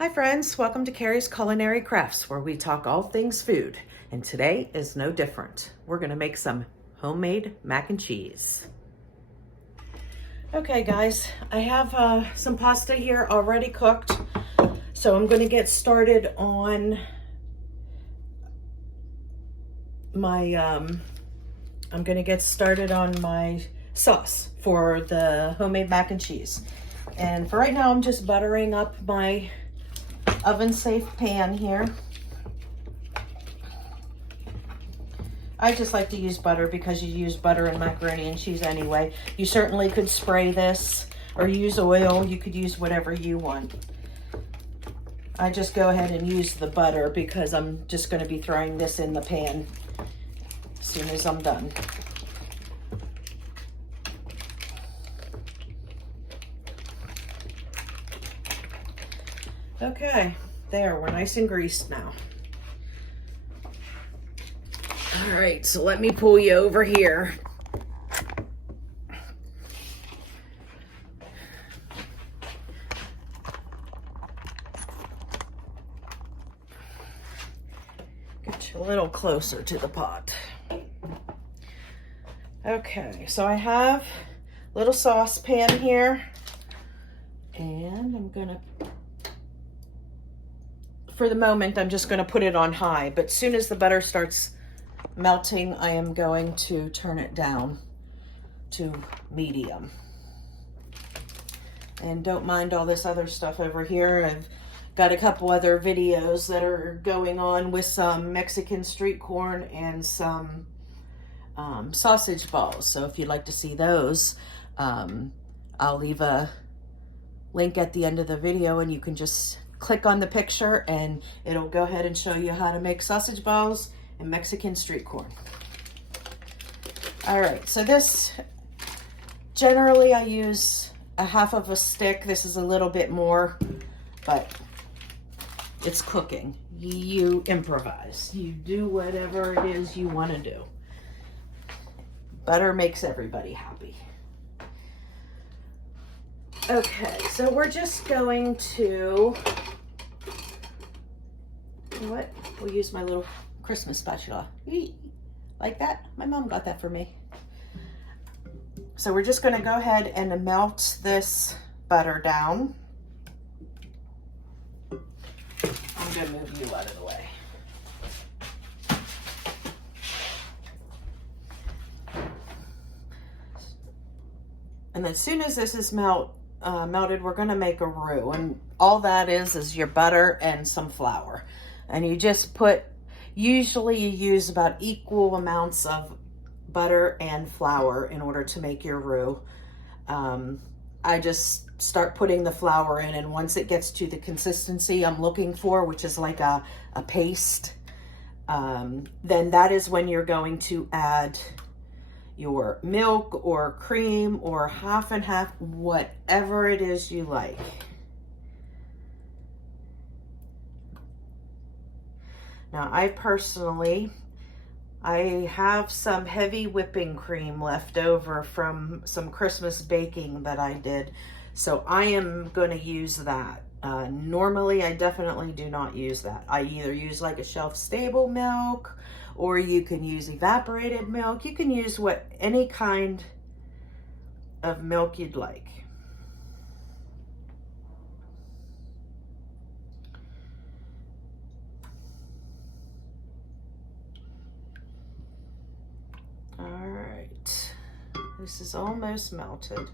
Hi friends, welcome to Carrie's Culinary Crafts, where we talk all things food, and today is no different. We're gonna make some homemade mac and cheese. Okay guys, I have some pasta here already cooked, so I'm gonna get started on my sauce for the homemade mac and cheese. And for right now, I'm just buttering up my oven safe pan here. I just like to use butter because you use butter in macaroni and cheese anyway. You certainly could spray this or use oil. You could use whatever you want. I just go ahead and use the butter because I'm just going to be throwing this in the pan as soon as I'm done. Okay, there, we're nice and greased now. All right, so let me pull you over here. Get you a little closer to the pot. Okay, so I have a little saucepan here, and I'm gonna, for the moment, I'm just gonna put it on high, but as soon as the butter starts melting, I am going to turn it down to medium. And don't mind all this other stuff over here. I've got a couple other videos that are going on with some Mexican street corn and some sausage balls. So if you'd like to see those, I'll leave a link at the end of the video, and you can just click on the picture and it'll go ahead and show you how to make sausage balls and Mexican street corn. All right, so this, generally I use a half of a stick. This is a little bit more, but it's cooking. You improvise. You do whatever it is you want to do. Butter makes everybody happy. Okay, so we're just going to, you know what? We'll use my little Christmas spatula. Like that? My mom got that for me. So we're just going to go ahead and melt this butter down. I'm going to move you out of the way. And as soon as this is melted, we're going to make a roux, and all that is your butter and some flour, and you just put, usually you use about equal amounts of butter and flour in order to make your roux. I just start putting the flour in, and once it gets to the consistency I'm looking for, which is like a paste, then that is when you're going to add your milk or cream or half and half, whatever it is you like. Now, I personally have some heavy whipping cream left over from some Christmas baking that I did, so I am going to use that. Normally, I definitely do not use that. I either use like a shelf-stable milk, or you can use evaporated milk. You can use any kind of milk you'd like. All right, this is almost melted.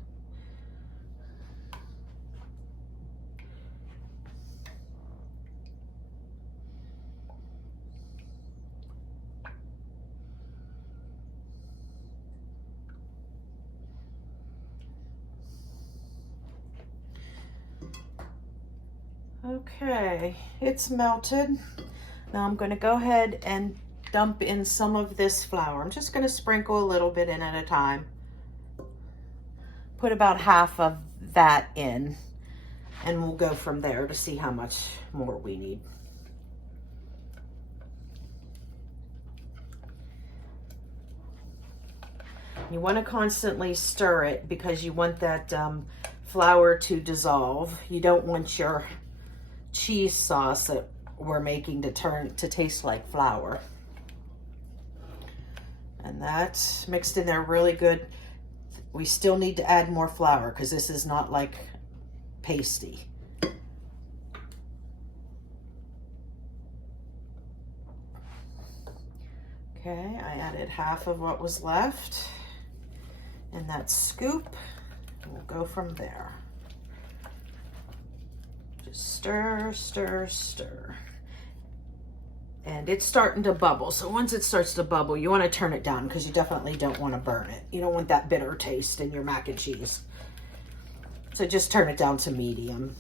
Okay, it's melted. Now I'm going to go ahead and dump in some of this flour. I'm just going to sprinkle a little bit in at a time. Put about half of that in, and we'll go from there to see how much more we need. You want to constantly stir it because you want that flour to dissolve. You don't want your cheese sauce that we're making to taste like flour. And that's mixed in there really good. We still need to add more flour because this is not like pasty. Okay, I added half of what was left in that scoop. We'll go from there. Just stir, stir, stir. And it's starting to bubble. So once it starts to bubble, you want to turn it down because you definitely don't want to burn it. You don't want that bitter taste in your mac and cheese. So just turn it down to medium.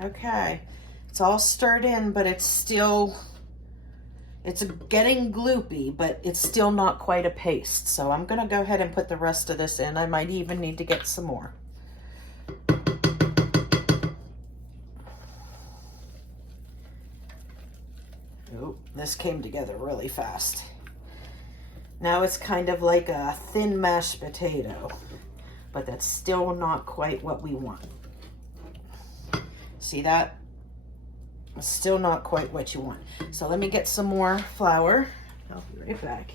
Okay, it's all stirred in, but it's getting gloopy, but it's still not quite a paste. So I'm gonna go ahead and put the rest of this in. I might even need to get some more. Oh, this came together really fast. Now it's kind of like a thin mashed potato, but that's still not quite what we want. See that? It's still not quite what you want. So let me get some more flour. I'll be right back.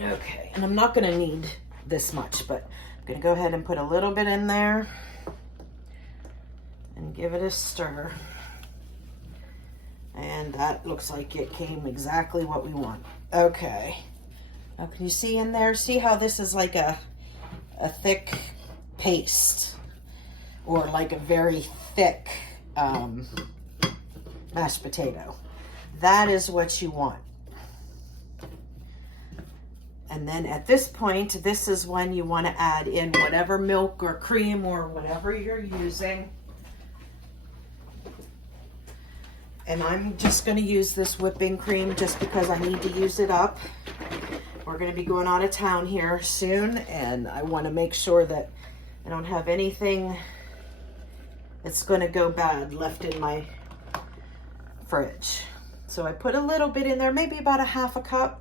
Okay, and I'm not gonna need this much, but I'm gonna go ahead and put a little bit in there and give it a stir. And that looks like it came exactly what we want. Okay, now can you see in there? See how this is like a thick paste, or like a very thick mashed potato. That is what you want. And then at this point, this is when you want to add in whatever milk or cream or whatever you're using. And I'm just going to use this whipping cream just because I need to use it up. We're going to be going out of town here soon, and I want to make sure that I don't have anything that's going to go bad left in my fridge. So I put a little bit in there, maybe about a half a cup.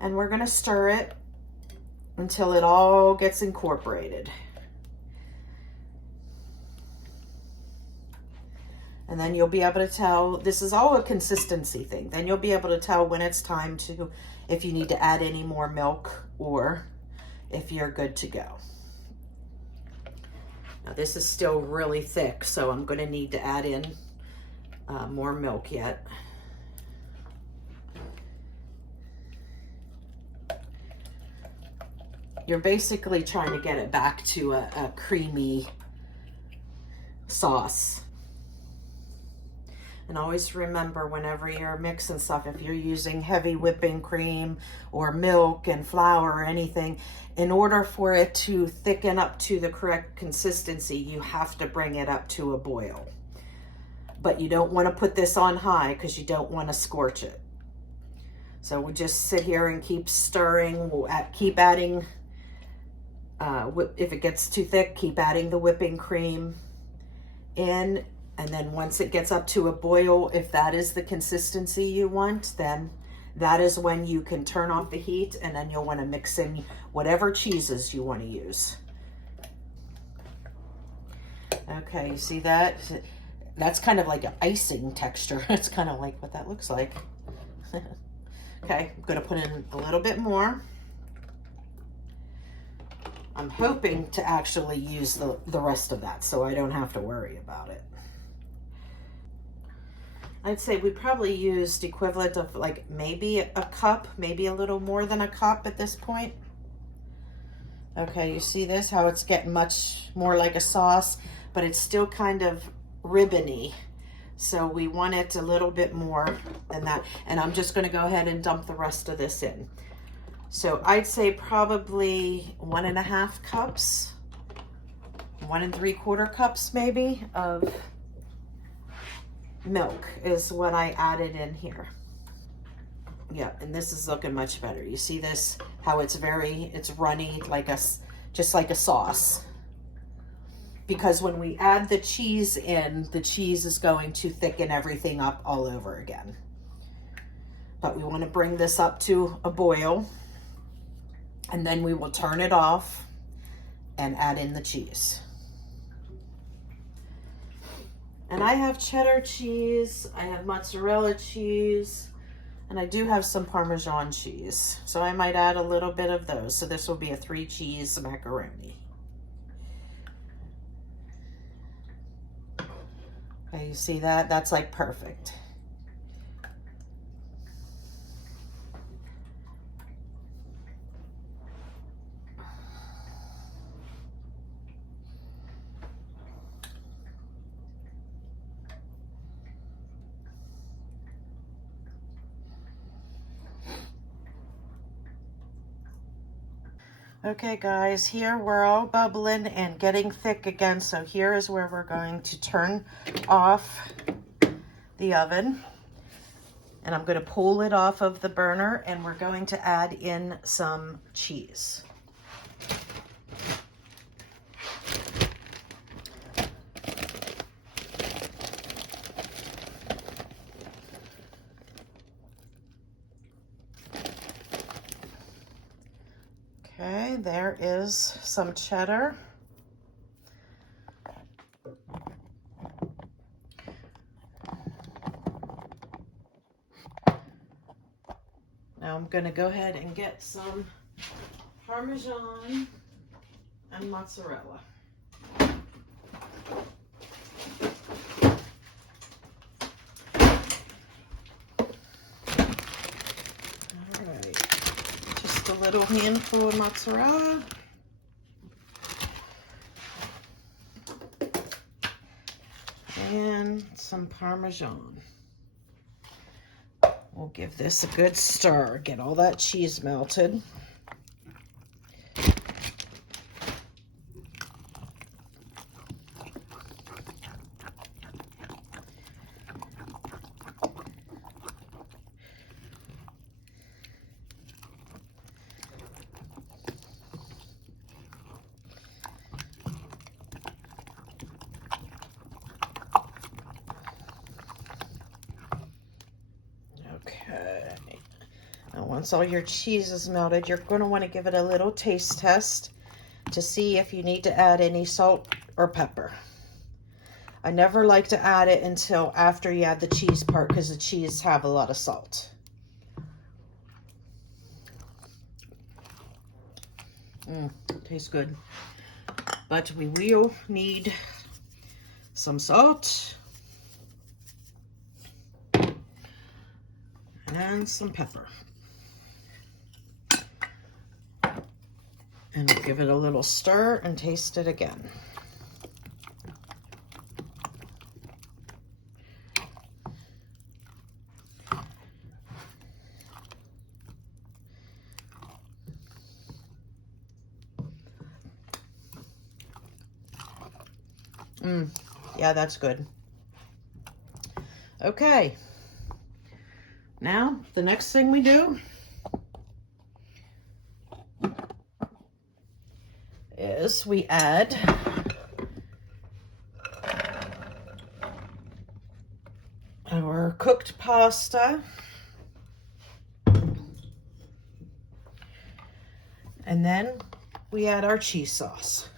And we're gonna stir it until it all gets incorporated. And then you'll be able to tell, this is all a consistency thing. Then you'll be able to tell when it's time to, if you need to add any more milk or if you're good to go. Now this is still really thick, so I'm gonna need to add in more milk yet. You're basically trying to get it back to a creamy sauce. And always remember, whenever you're mixing stuff, if you're using heavy whipping cream or milk and flour or anything, in order for it to thicken up to the correct consistency, you have to bring it up to a boil. But you don't want to put this on high because you don't want to scorch it. So we just sit here and keep stirring. We'll keep adding, if it gets too thick, keep adding the whipping cream in. And then once it gets up to a boil, if that is the consistency you want, then that is when you can turn off the heat, and then you'll want to mix in whatever cheeses you want to use. Okay, you see that? That's kind of like an icing texture. It's kind of like what that looks like. Okay, I'm going to put in a little bit more. I'm hoping to actually use the rest of that so I don't have to worry about it. I'd say we probably used equivalent of like maybe a cup, maybe a little more than a cup at this point. Okay, you see this, how it's getting much more like a sauce, but it's still kind of ribbony. So we want it a little bit more than that. And I'm just going to go ahead and dump the rest of this in. So I'd say probably 1.5 cups, 1 3/4 cups maybe of milk is what I added in here. Yeah, and this is looking much better. You see this, how it's runny, like just like a sauce. because when we add the cheese in, the cheese is going to thicken everything up all over again. But we want to bring this up to a boil, and then we will turn it off and add in the cheese. And I have cheddar cheese, I have mozzarella cheese, and I do have some Parmesan cheese. So I might add a little bit of those. So this will be a 3 cheese macaroni. Okay, you see that? That's like perfect. Okay guys, here we're all bubbling and getting thick again, so here is where we're going to turn off the oven. And I'm going to pull it off of the burner, and we're going to add in some cheese. Okay, there is some cheddar. Now I'm going to go ahead and get some Parmesan and mozzarella. A little handful of mozzarella. And some Parmesan. We'll give this a good stir, get all that cheese melted. Okay, now once all your cheese is melted, you're going to want to give it a little taste test to see if you need to add any salt or pepper. I never like to add it until after you add the cheese part, because the cheese have a lot of salt. Tastes good. But we will need some salt and some pepper. And we'll give it a little stir and taste it again. Yeah, that's good. Okay. Now, the next thing we do is we add our cooked pasta, and then we add our cheese sauce.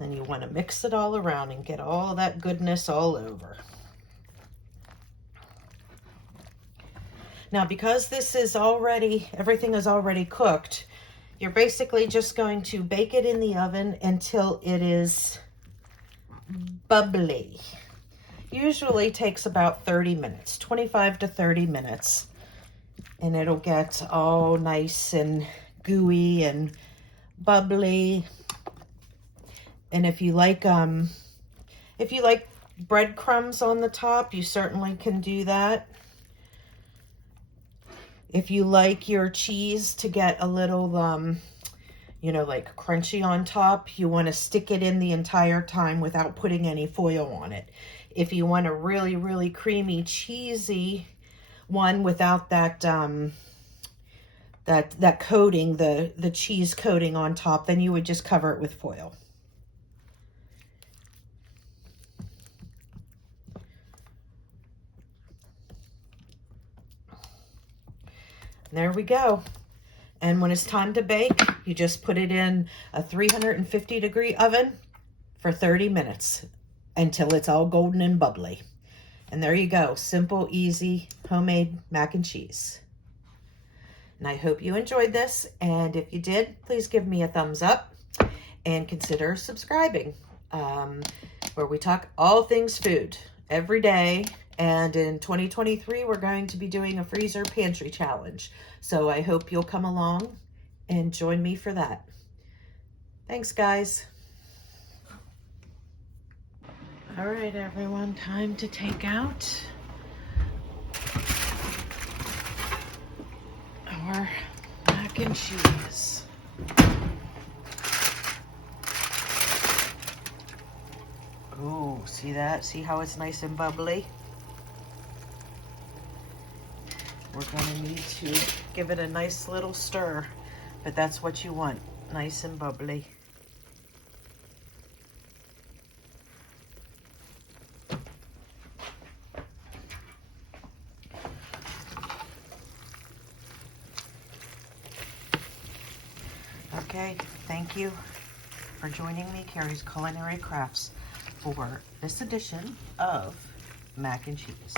Then you want to mix it all around and get all that goodness all over. Now, because this is already, everything is already cooked, you're basically just going to bake it in the oven until it is bubbly. Usually takes about 30 minutes, 25 to 30 minutes. And it'll get all nice and gooey and bubbly. And if you like breadcrumbs on the top, you certainly can do that. If you like your cheese to get a little you know, like crunchy on top, you want to stick it in the entire time without putting any foil on it. If you want a really, really creamy, cheesy one without that that coating, the cheese coating on top, then you would just cover it with foil. There we go. And when it's time to bake, you just put it in a 350-degree oven for 30 minutes until it's all golden and bubbly. And there you go. Simple, easy, homemade mac and cheese. And I hope you enjoyed this. And if you did, please give me a thumbs up and consider subscribing, where we talk all things food every day. And in 2023, we're going to be doing a freezer pantry challenge. So I hope you'll come along and join me for that. Thanks, guys. All right, everyone, time to take out our mac and cheese. Ooh, see that? See how it's nice and bubbly? We're gonna need to give it a nice little stir, but that's what you want, nice and bubbly. Okay, thank you for joining me, Carrie's Culinary Crafts, for this edition of mac and cheese.